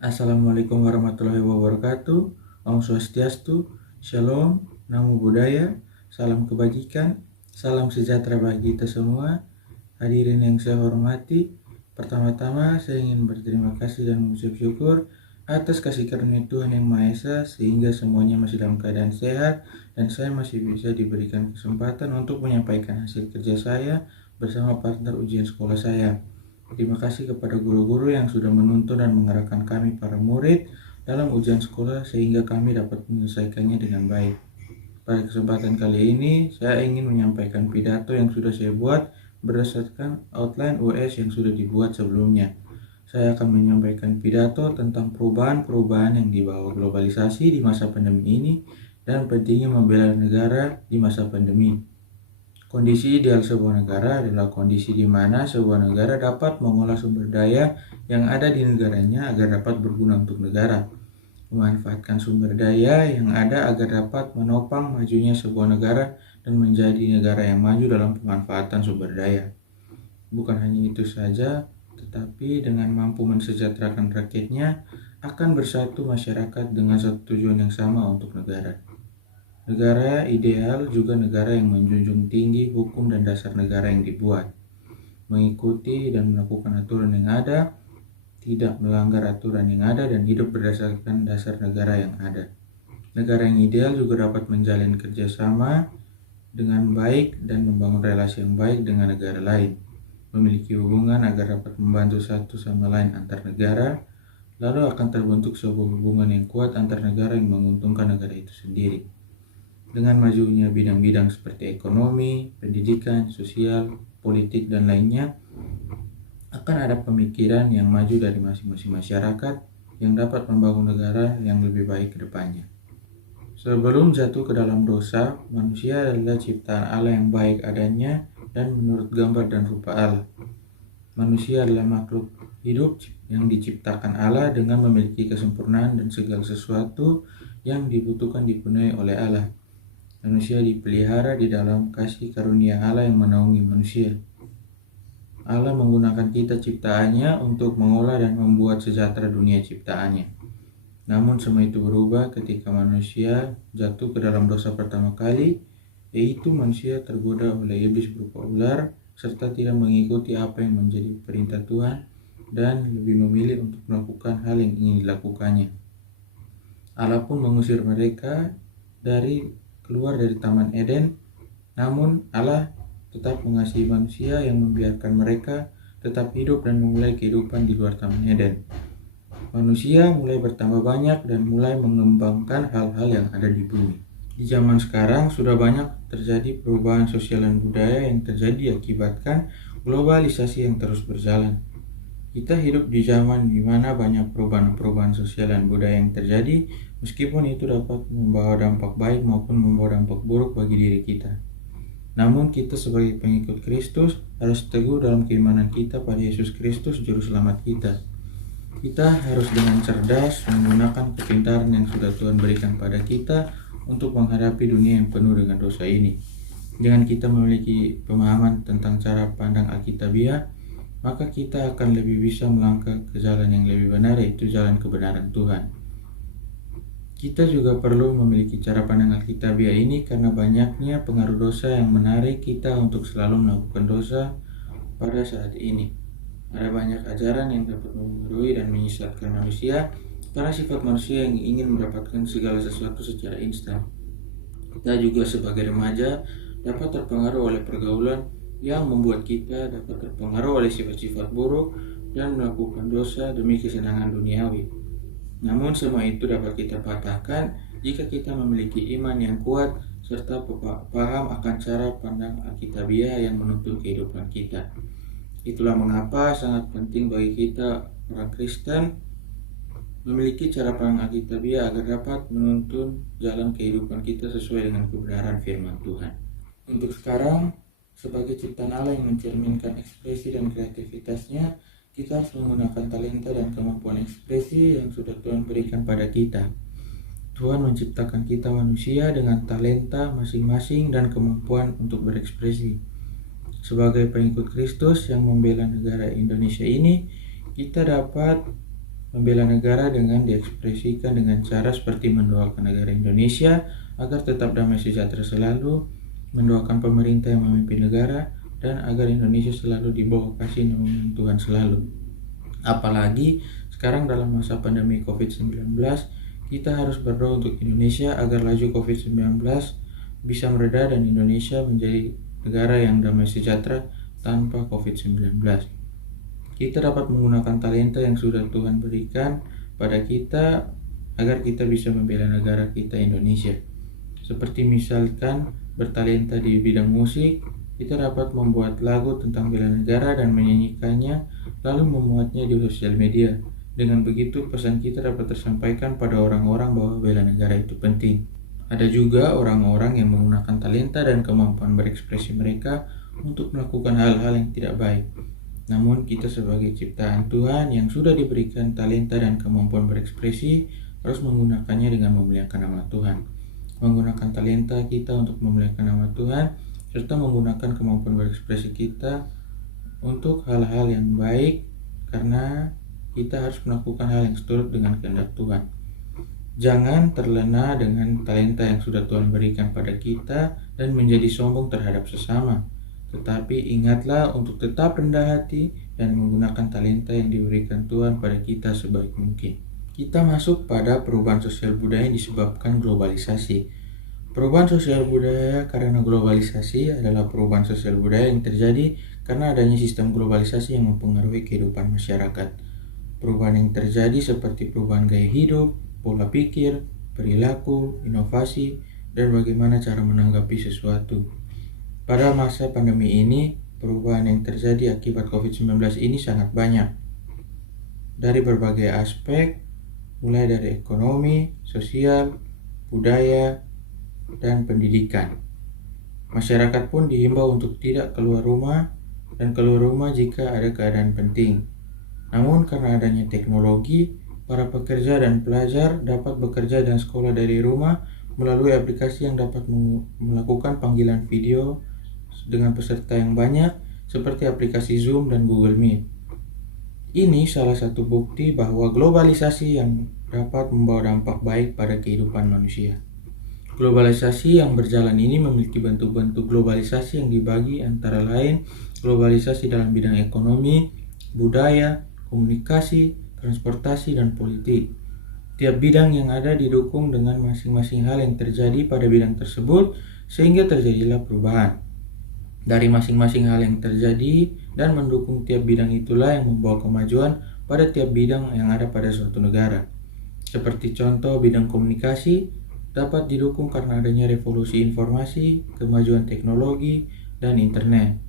Assalamualaikum warahmatullahi wabarakatuh. Om Swastiastu, Shalom, Namo Buddhaya, salam kebajikan, salam sejahtera bagi kita semua. Hadirin yang saya hormati, pertama-tama saya ingin berterima kasih dan mengucap syukur atas kasih karunia Tuhan Yang Maha Esa sehingga semuanya masih dalam keadaan sehat dan saya masih bisa diberikan kesempatan untuk menyampaikan hasil kerja saya bersama partner ujian sekolah saya. Terima kasih kepada guru-guru yang sudah menuntun dan mengarahkan kami para murid dalam ujian sekolah sehingga kami dapat menyelesaikannya dengan baik. Pada kesempatan kali ini, saya ingin menyampaikan pidato yang sudah saya buat berdasarkan outline US yang sudah dibuat sebelumnya. Saya akan menyampaikan pidato tentang perubahan-perubahan yang dibawa globalisasi di masa pandemi ini dan pentingnya membela negara di masa pandemi. Kondisi ideal sebuah negara adalah kondisi di mana sebuah negara dapat mengolah sumber daya yang ada di negaranya agar dapat berguna untuk negara, memanfaatkan sumber daya yang ada agar dapat menopang majunya sebuah negara dan menjadi negara yang maju dalam pemanfaatan sumber daya. Bukan hanya itu saja, tetapi dengan mampu mensejahterakan rakyatnya, akan bersatu masyarakat dengan satu tujuan yang sama untuk negara. Negara ideal juga negara yang menjunjung tinggi hukum dan dasar negara yang dibuat, mengikuti dan melakukan aturan yang ada, tidak melanggar aturan yang ada, dan hidup berdasarkan dasar negara yang ada. Negara yang ideal juga dapat menjalin kerjasama dengan baik dan membangun relasi yang baik dengan negara lain, memiliki hubungan agar dapat membantu satu sama lain antar negara, lalu akan terbentuk sebuah hubungan yang kuat antar negara yang menguntungkan negara itu sendiri. Dengan majunya bidang-bidang seperti ekonomi, pendidikan, sosial, politik, dan lainnya, akan ada pemikiran yang maju dari masing-masing masyarakat yang dapat membangun negara yang lebih baik ke depannya. Sebelum jatuh ke dalam dosa, manusia adalah ciptaan Allah yang baik adanya dan menurut gambar dan rupa Allah. Manusia adalah makhluk hidup yang diciptakan Allah dengan memiliki kesempurnaan dan segala sesuatu yang dibutuhkan dipenuhi oleh Allah. Manusia dipelihara di dalam kasih karunia Allah yang menaungi manusia. Allah menggunakan kita ciptaannya untuk mengolah dan membuat sejahtera dunia ciptaannya. Namun semua itu berubah ketika manusia jatuh ke dalam dosa pertama kali, yaitu manusia tergoda oleh iblis berupa ular, serta tidak mengikuti apa yang menjadi perintah Tuhan, dan lebih memilih untuk melakukan hal yang ingin dilakukannya. Allah pun mengusir mereka keluar dari Taman Eden, namun Allah tetap mengasihi manusia yang membiarkan mereka tetap hidup dan memulai kehidupan di luar Taman Eden. Manusia mulai bertambah banyak dan mulai mengembangkan hal-hal yang ada di bumi. Di zaman sekarang sudah banyak terjadi perubahan sosial dan budaya yang terjadi akibatkan globalisasi yang terus berjalan. Kita hidup di zaman di mana banyak perubahan-perubahan sosial dan budaya yang terjadi, meskipun itu dapat membawa dampak baik maupun membawa dampak buruk bagi diri kita. Namun kita sebagai pengikut Kristus harus teguh dalam keimanan kita pada Yesus Kristus Juru Selamat kita. Kita harus dengan cerdas menggunakan kepintaran yang sudah Tuhan berikan pada kita untuk menghadapi dunia yang penuh dengan dosa ini. Dengan kita memiliki pemahaman tentang cara pandang Alkitabiah, maka kita akan lebih bisa melangkah ke jalan yang lebih benar, yaitu jalan kebenaran Tuhan. Kita juga perlu memiliki cara pandang Alkitabiah ini karena banyaknya pengaruh dosa yang menarik kita untuk selalu melakukan dosa pada saat ini. Ada banyak ajaran yang dapat mempengaruhi dan menyesatkan manusia karena sifat manusia yang ingin mendapatkan segala sesuatu secara instan. Kita juga sebagai remaja dapat terpengaruh oleh pergaulan yang membuat kita dapat terpengaruh oleh sifat-sifat buruk dan melakukan dosa demi kesenangan duniawi. Namun semua itu dapat kita patahkan jika kita memiliki iman yang kuat serta paham akan cara pandang Alkitabiah yang menuntun kehidupan kita. Itulah mengapa sangat penting bagi kita orang Kristen memiliki cara pandang Alkitabiah agar dapat menuntun jalan kehidupan kita sesuai dengan kebenaran firman Tuhan. Untuk sekarang, sebagai ciptaan Allah yang mencerminkan ekspresi dan kreativitasnya, kita harus menggunakan talenta dan kemampuan ekspresi yang sudah Tuhan berikan pada kita. Tuhan menciptakan kita manusia dengan talenta masing-masing dan kemampuan untuk berekspresi. Sebagai pengikut Kristus yang membela negara Indonesia ini, kita dapat Membela negara dengan diekspresikan dengan cara seperti mendoakan negara Indonesia agar tetap damai sejahtera selalu, mendoakan pemerintah yang memimpin negara, dan agar Indonesia selalu di bawah kasih naungan Tuhan selalu. Apalagi sekarang dalam masa pandemi COVID-19, kita harus berdoa untuk Indonesia agar laju COVID-19 bisa mereda dan Indonesia menjadi negara yang damai sejahtera tanpa COVID-19. Kita dapat menggunakan talenta yang sudah Tuhan berikan pada kita agar kita bisa membela negara kita Indonesia. Seperti misalkan bertalenta di bidang musik, kita dapat membuat lagu tentang bela negara dan menyanyikannya, lalu memuatnya di sosial media. Dengan begitu pesan kita dapat tersampaikan pada orang-orang bahwa bela negara itu penting. Ada juga orang-orang yang menggunakan talenta dan kemampuan berekspresi mereka untuk melakukan hal-hal yang tidak baik. Namun kita sebagai ciptaan Tuhan yang sudah diberikan talenta dan kemampuan berekspresi harus menggunakannya dengan memuliakan nama Tuhan. Menggunakan talenta kita untuk memuliakan nama Tuhan serta menggunakan kemampuan berekspresi kita untuk hal-hal yang baik, karena kita harus melakukan hal yang seturut dengan kehendak Tuhan. Jangan terlena dengan talenta yang sudah Tuhan berikan pada kita dan menjadi sombong terhadap sesama. Tetapi ingatlah untuk tetap rendah hati dan menggunakan talenta yang diberikan Tuhan pada kita sebaik mungkin. Kita masuk pada perubahan sosial budaya yang disebabkan globalisasi. Perubahan sosial budaya karena globalisasi adalah perubahan sosial budaya yang terjadi karena adanya sistem globalisasi yang mempengaruhi kehidupan masyarakat. Perubahan yang terjadi seperti perubahan gaya hidup, pola pikir, perilaku, inovasi, dan bagaimana cara menanggapi sesuatu. Pada masa pandemi ini, perubahan yang terjadi akibat COVID-19 ini sangat banyak. Dari berbagai aspek, mulai dari ekonomi, sosial, budaya, dan pendidikan. Masyarakat pun dihimbau untuk tidak keluar rumah dan keluar rumah jika ada keadaan penting. Namun karena adanya teknologi, para pekerja dan pelajar dapat bekerja dan sekolah dari rumah melalui aplikasi yang dapat melakukan panggilan video dengan peserta yang banyak seperti aplikasi Zoom dan Google Meet. Ini salah satu bukti bahwa globalisasi yang dapat membawa dampak baik pada kehidupan manusia. Globalisasi yang berjalan ini memiliki bentuk-bentuk globalisasi yang dibagi antara lain globalisasi dalam bidang ekonomi, budaya, komunikasi, transportasi, dan politik. Tiap bidang yang ada didukung dengan masing-masing hal yang terjadi pada bidang tersebut sehingga terjadilah perubahan. Dari masing-masing hal yang terjadi dan mendukung tiap bidang itulah yang membawa kemajuan pada tiap bidang yang ada pada suatu negara. Seperti contoh bidang komunikasi dapat didukung karena adanya revolusi informasi, kemajuan teknologi, dan internet.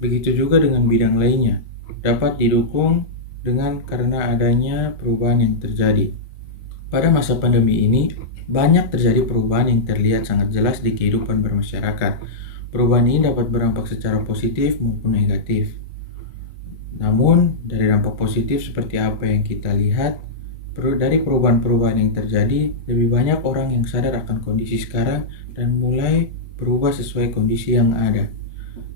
Begitu juga dengan bidang lainnya, dapat didukung dengan karena adanya perubahan yang terjadi. Pada masa pandemi ini, banyak terjadi perubahan yang terlihat sangat jelas di kehidupan bermasyarakat. Perubahan ini dapat berdampak secara positif maupun negatif. Namun, dari dampak positif seperti apa yang kita lihat, dari perubahan-perubahan yang terjadi, lebih banyak orang yang sadar akan kondisi sekarang dan mulai berubah sesuai kondisi yang ada.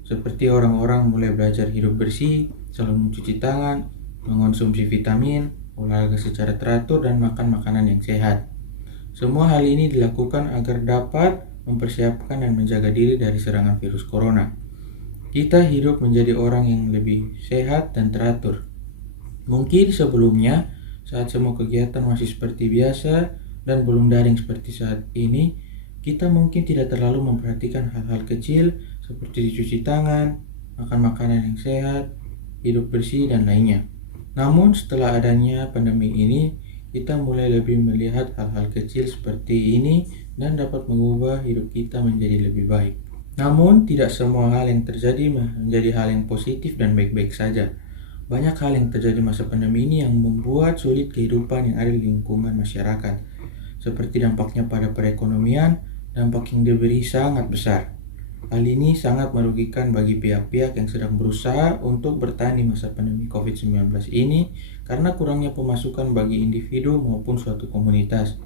Seperti orang-orang mulai belajar hidup bersih, selalu mencuci tangan, mengonsumsi vitamin, olahraga secara teratur, dan makan makanan yang sehat. Semua hal ini dilakukan agar dapat mempersiapkan dan menjaga diri dari serangan virus corona. Kita hidup menjadi orang yang lebih sehat dan teratur. Mungkin sebelumnya, saat semua kegiatan masih seperti biasa dan belum daring seperti saat ini, kita mungkin tidak terlalu memperhatikan hal-hal kecil seperti cuci tangan, makan makanan yang sehat, hidup bersih, dan lainnya. Namun setelah adanya pandemi ini, kita mulai lebih melihat hal-hal kecil seperti ini dan dapat mengubah hidup kita menjadi lebih baik. Namun tidak semua hal yang terjadi menjadi hal yang positif dan baik-baik saja. Banyak hal yang terjadi masa pandemi ini yang membuat sulit kehidupan yang ada di lingkungan masyarakat. Seperti dampaknya pada perekonomian, dampak yang diberi sangat besar. Hal ini sangat merugikan bagi pihak-pihak yang sedang berusaha untuk bertahan di masa pandemi COVID-19 ini karena kurangnya pemasukan bagi individu maupun suatu komunitas.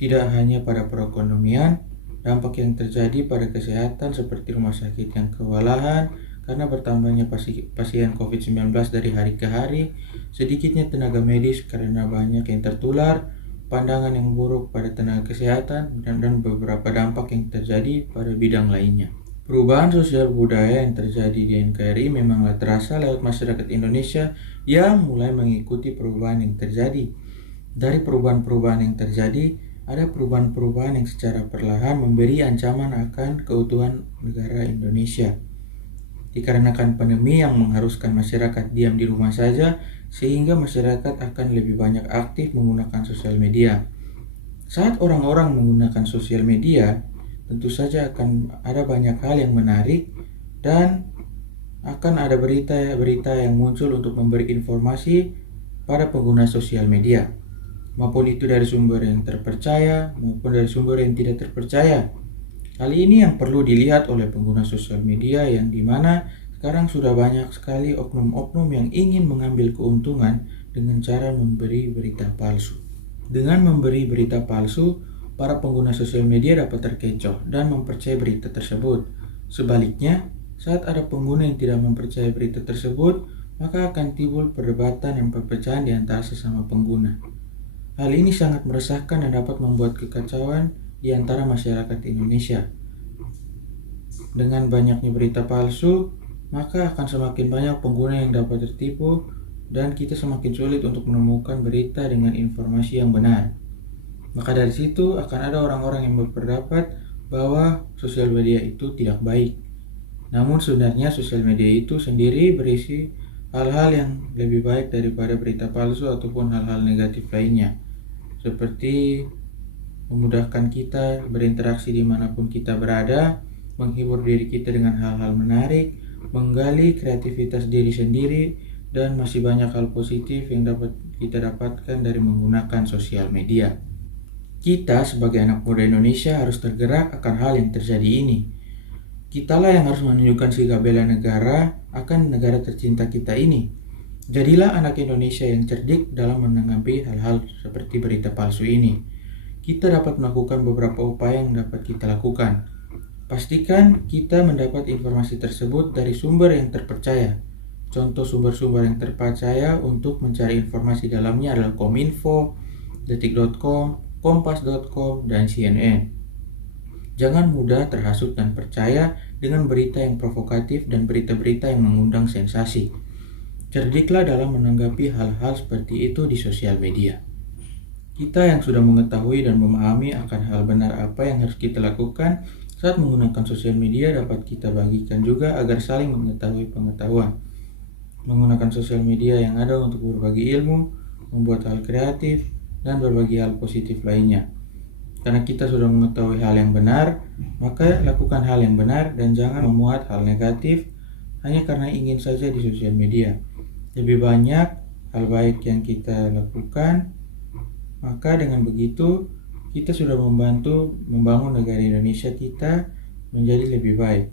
Tidak hanya pada perekonomian, dampak yang terjadi pada kesehatan seperti rumah sakit yang kewalahan karena bertambahnya pasien COVID-19 dari hari ke hari, sedikitnya tenaga medis karena banyak yang tertular, pandangan yang buruk pada tenaga kesehatan, dan beberapa dampak yang terjadi pada bidang lainnya. Perubahan sosial budaya yang terjadi di NKRI memanglah terasa lewat masyarakat Indonesia yang mulai mengikuti perubahan yang terjadi. Dari perubahan-perubahan yang terjadi, ada perubahan-perubahan yang secara perlahan memberi ancaman akan keutuhan negara Indonesia. Dikarenakan pandemi yang mengharuskan masyarakat diam di rumah saja, sehingga masyarakat akan lebih banyak aktif menggunakan sosial media. Saat orang-orang menggunakan sosial media, tentu saja akan ada banyak hal yang menarik dan akan ada berita-berita yang muncul untuk memberi informasi pada pengguna sosial media, maupun itu dari sumber yang terpercaya maupun dari sumber yang tidak terpercaya. Hal ini yang perlu dilihat oleh pengguna sosial media yang dimana sekarang sudah banyak sekali oknum-oknum yang ingin mengambil keuntungan dengan cara memberi berita palsu. Dengan memberi berita palsu, para pengguna sosial media dapat terkecoh dan mempercayai berita tersebut. Sebaliknya, saat ada pengguna yang tidak mempercayai berita tersebut, maka akan timbul perdebatan dan perpecahan di antara sesama pengguna. Hal ini sangat meresahkan dan dapat membuat kekacauan di antara masyarakat Indonesia. Dengan banyaknya berita palsu, maka akan semakin banyak pengguna yang dapat tertipu dan kita semakin sulit untuk menemukan berita dengan informasi yang benar. Maka dari situ akan ada orang-orang yang berpendapat bahwa sosial media itu tidak baik. Namun sebenarnya sosial media itu sendiri berisi hal-hal yang lebih baik daripada berita palsu ataupun hal-hal negatif lainnya. Seperti memudahkan kita berinteraksi dimanapun kita berada, menghibur diri kita dengan hal-hal menarik, menggali kreativitas diri sendiri, dan masih banyak hal positif yang dapat kita dapatkan dari menggunakan sosial media. Kita sebagai anak muda Indonesia harus tergerak akan hal yang terjadi ini. Kitalah yang harus menunjukkan sikap bela negara akan negara tercinta kita ini. Jadilah anak Indonesia yang cerdik dalam menanggapi hal-hal seperti berita palsu ini. Kita dapat melakukan beberapa upaya yang dapat kita lakukan. Pastikan kita mendapat informasi tersebut dari sumber yang terpercaya. Contoh sumber-sumber yang terpercaya untuk mencari informasi dalamnya adalah Kominfo, Detik.com, Kompas.com, dan CNN. Jangan mudah terhasut dan percaya dengan berita yang provokatif dan berita-berita yang mengundang sensasi. Cerdiklah dalam menanggapi hal-hal seperti itu di sosial media. Kita yang sudah mengetahui dan memahami akan hal benar apa yang harus kita lakukan saat menggunakan sosial media dapat kita bagikan juga agar saling mengetahui pengetahuan. Menggunakan sosial media yang ada untuk berbagi ilmu, membuat hal kreatif, dan berbagi hal positif lainnya. Karena kita sudah mengetahui hal yang benar, maka lakukan hal yang benar dan jangan memuat hal negatif hanya karena ingin saja di sosial media. Lebih banyak hal baik yang kita lakukan, maka dengan begitu kita sudah membantu membangun negara Indonesia kita menjadi lebih baik.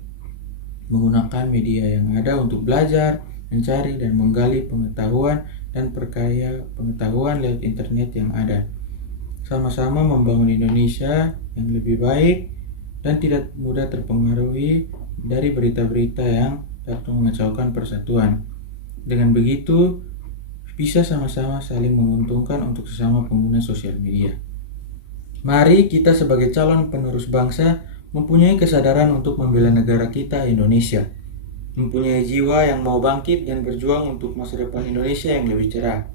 Menggunakan media yang ada untuk belajar, mencari dan menggali pengetahuan dan perkaya pengetahuan lewat internet yang ada. Sama-sama membangun Indonesia yang lebih baik dan tidak mudah terpengaruhi dari berita-berita yang dapat mengacaukan persatuan. Dengan begitu, bisa sama-sama saling menguntungkan untuk sesama pengguna sosial media. Mari kita sebagai calon penerus bangsa mempunyai kesadaran untuk membela negara kita Indonesia. Mempunyai jiwa yang mau bangkit dan berjuang untuk masa depan Indonesia yang lebih cerah.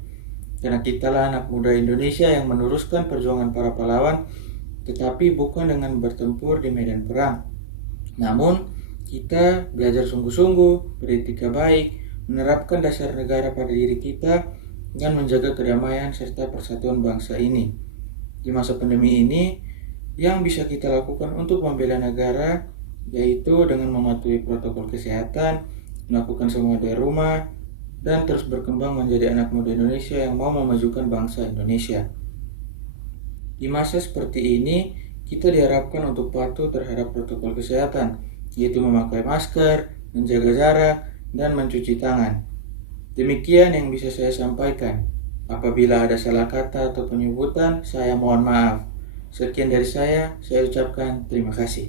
Karena kitalah anak muda Indonesia yang meneruskan perjuangan para pahlawan, tetapi bukan dengan bertempur di medan perang. Namun, kita belajar sungguh-sungguh, beretika baik, menerapkan dasar negara pada diri kita, dan menjaga kedamaian serta persatuan bangsa ini. Di masa pandemi ini, yang bisa kita lakukan untuk membela negara, yaitu dengan mematuhi protokol kesehatan, melakukan semua dari rumah, dan terus berkembang menjadi anak muda Indonesia yang mau memajukan bangsa Indonesia. Di masa seperti ini, kita diharapkan untuk patuh terhadap protokol kesehatan, yaitu memakai masker, menjaga jarak, dan mencuci tangan. Demikian yang bisa saya sampaikan. Apabila ada salah kata atau penyebutan, saya mohon maaf. Sekian dari saya ucapkan terima kasih.